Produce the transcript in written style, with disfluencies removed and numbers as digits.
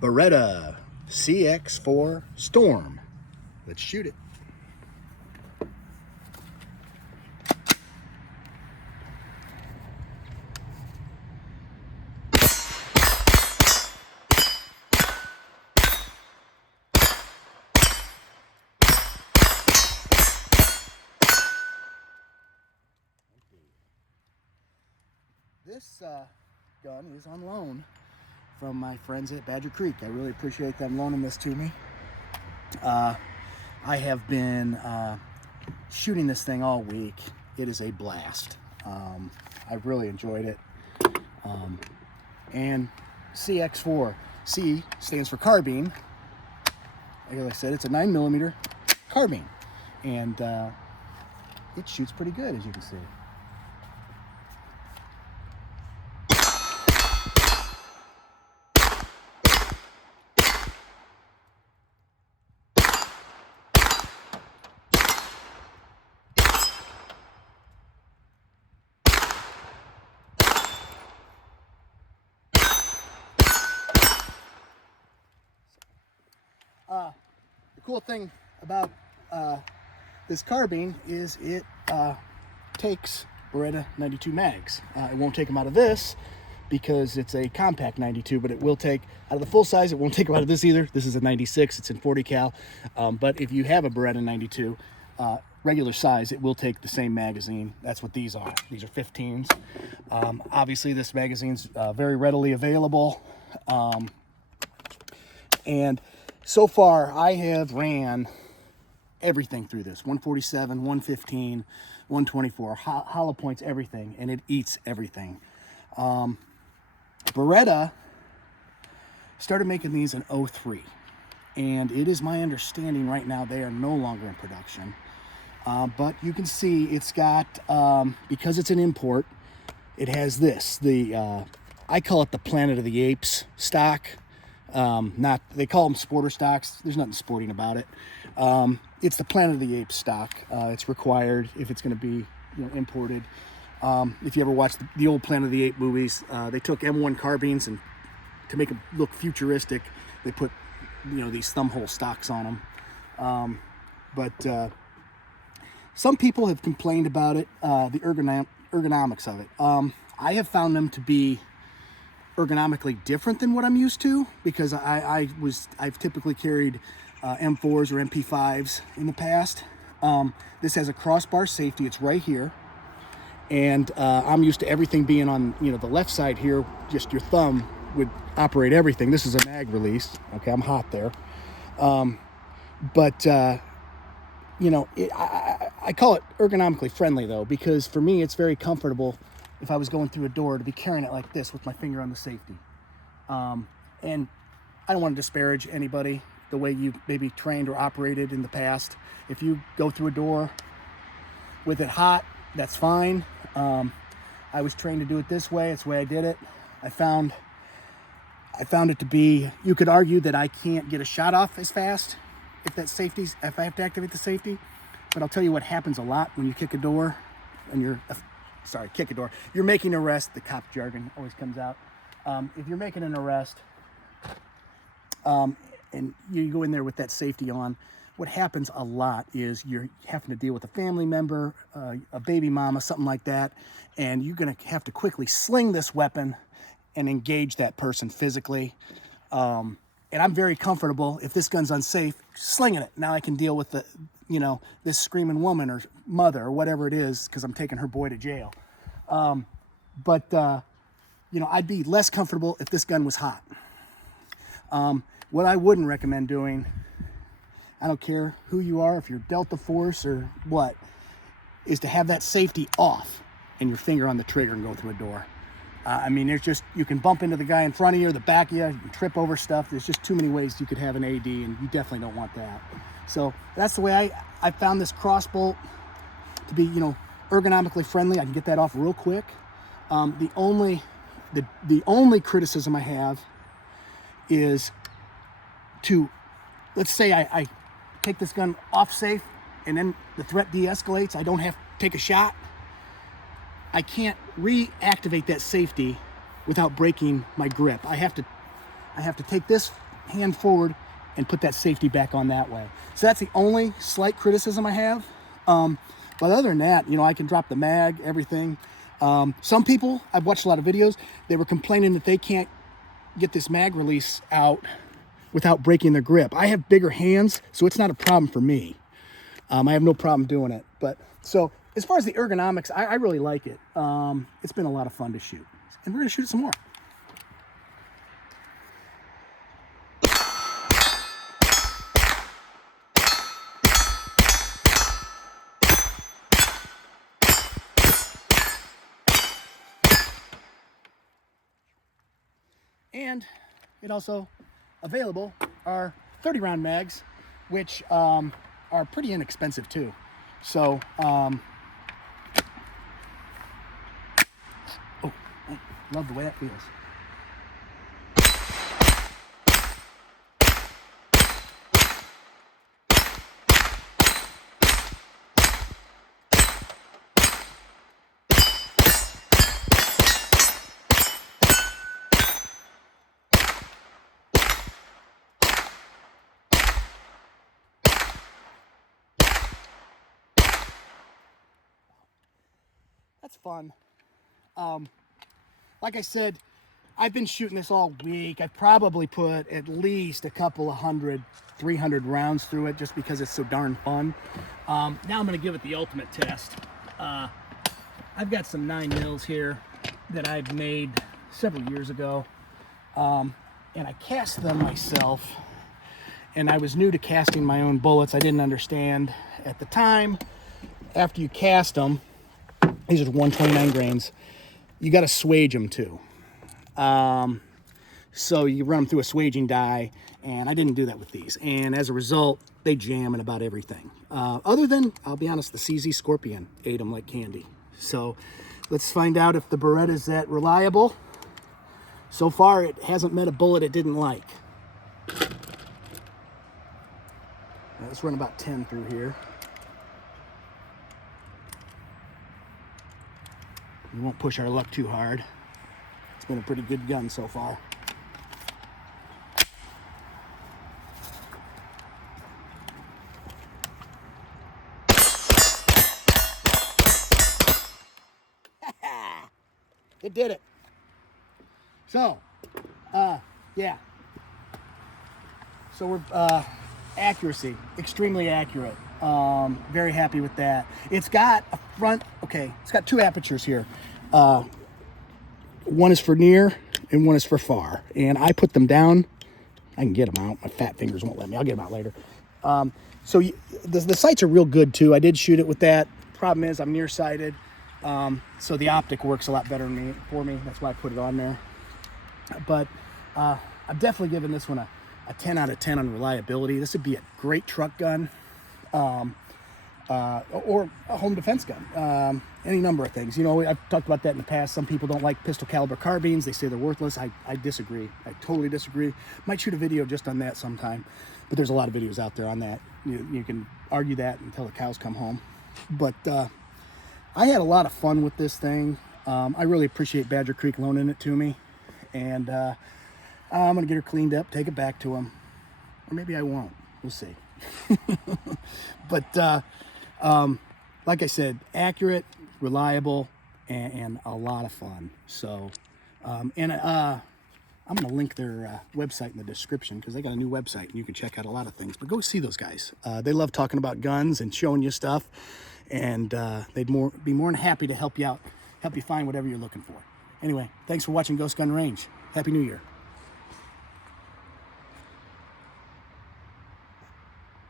Beretta PX4 Storm. Let's shoot it. This gun is on loan from my friends at Badger Creek. I really appreciate them loaning this to me. I have been shooting this thing all week. It is a blast. I've really enjoyed it. And CX4, C stands for carbine. Like I said, it's a 9mm carbine, and it shoots pretty good, as you can see. The cool thing about this carbine is it takes Beretta 92 mags. It won't take them out of this because it's a compact 92, but it will take out of the full size. It won't take them out of this either. This is a 96. It's in 40 cal. But if you have a Beretta 92 regular size, it will take the same magazine. That's what these are. These are 15s. Obviously, this magazine's very readily available. And so far, I have ran everything through this. 147, 115, 124, hollow points, everything, and it eats everything. Beretta started making these in 03, and it is my understanding right now they are no longer in production. But you can see it's got, because it's an import, it has this, I call it the Planet of the Apes stock. They call them sporter stocks. There's nothing sporting about it. It's the Planet of the Apes stock. It's required if it's going to be, imported. If you ever watched the old Planet of the Apes movies, they took M1 carbines, and to make them look futuristic, they put, these thumbhole stocks on them. But some people have complained about it, the ergonomics of it. I have found them to be ergonomically different than what I'm used to, because I've typically carried M4s or MP5s in the past. This has a crossbar safety. It's right here, and I'm used to everything being on the left side here. Just your thumb would operate everything. This is a mag release. Okay, I'm hot there, but I call it ergonomically friendly though, because for me it's very comfortable. If I was going through a door, to be carrying it like this with my finger on the safety. And I don't want to disparage anybody, the way you maybe trained or operated in the past. If you go through a door with it hot, that's fine. I was trained to do it this way. It's the way I did it. I found it to be, you could argue that I can't get a shot off as fast if I have to activate the safety. But I'll tell you what happens a lot when you kick a door and kick a door. You're making an arrest. The cop jargon always comes out. If you're making an arrest and you go in there with that safety on, what happens a lot is you're having to deal with a family member, a baby mama, something like that, and you're going to have to quickly sling this weapon and engage that person physically. And I'm very comfortable, if this gun's unsafe, slinging it. Now I can deal with this screaming woman or mother or whatever it is, because I'm taking her boy to jail. But I'd be less comfortable if this gun was hot. What I wouldn't recommend doing, I don't care who you are, if you're Delta Force or what, is to have that safety off and your finger on the trigger and go through a door. You can bump into the guy in front of you or the back of you, you can trip over stuff. There's just too many ways you could have an AD, and you definitely don't want that. So that's the way I found this crossbolt to be, ergonomically friendly. I can get that off real quick. The only criticism I have is let's say I take this gun off safe, and then the threat de-escalates. I don't have to take a shot. I can't reactivate that safety without breaking my grip. I have to take this hand forward and put that safety back on that way. So that's the only slight criticism I have. But other than that, you know, I can drop the mag, everything. Some people, I've watched a lot of videos, they were complaining that they can't get this mag release out without breaking their grip. I have bigger hands, so it's not a problem for me. I have no problem doing it. But so as far as the ergonomics, I really like it. It's been a lot of fun to shoot. And we're gonna shoot it some more. And it also available are 30 round mags, which are pretty inexpensive too. So, oh, I love the way that feels. That's fun. Like I said, I've been shooting this all week. I've probably put at least a couple of 300 rounds through it just because it's so darn fun. Now I'm gonna give it the ultimate test. I've got some 9mm here that I've made several years ago. And I cast them myself. And I was new to casting my own bullets. I didn't understand at the time. After you cast them, these are 129 grains. You got to swage them too. So you run them through a swaging die, and I didn't do that with these. And as a result, they jam in about everything. Other than, I'll be honest, the CZ Scorpion ate them like candy. So let's find out if the Beretta is that reliable. So far, it hasn't met a bullet it didn't like. Let's run about 10 through here. We won't push our luck too hard. It's been a pretty good gun so far. It did it. So, yeah. So we're, accuracy, extremely accurate. Very happy with that. It's got a front, okay, it's got two apertures here. One is for near and one is for far. And I put them down. I can get them out. My fat fingers won't let me. I'll get them out later. So the sights are real good too. I did shoot it with that. Problem is I'm nearsighted. So the optic works a lot better for me. That's why I put it on there. But I'm definitely giving this one a 10 out of 10 on reliability. This would be a great truck gun. Or a home defense gun, any number of things. You know, I've talked about that in the past. Some people don't like pistol caliber carbines. They say they're worthless. I disagree. I totally disagree. Might shoot a video just on that sometime, but there's a lot of videos out there on that. You can argue that until the cows come home. But I had a lot of fun with this thing. I really appreciate Badger Creek loaning it to me, and I'm gonna get her cleaned up, take it back to them, or maybe I won't. We'll see. But like I said, accurate, reliable, and a lot of fun. So, I'm gonna link their website in the description because they got a new website and you can check out a lot of things. But go see those guys. They love talking about guns and showing you stuff, and they'd be more than happy to help you out, help you find whatever you're looking for. Anyway, thanks for watching Ghost Gun Range. Happy New Year.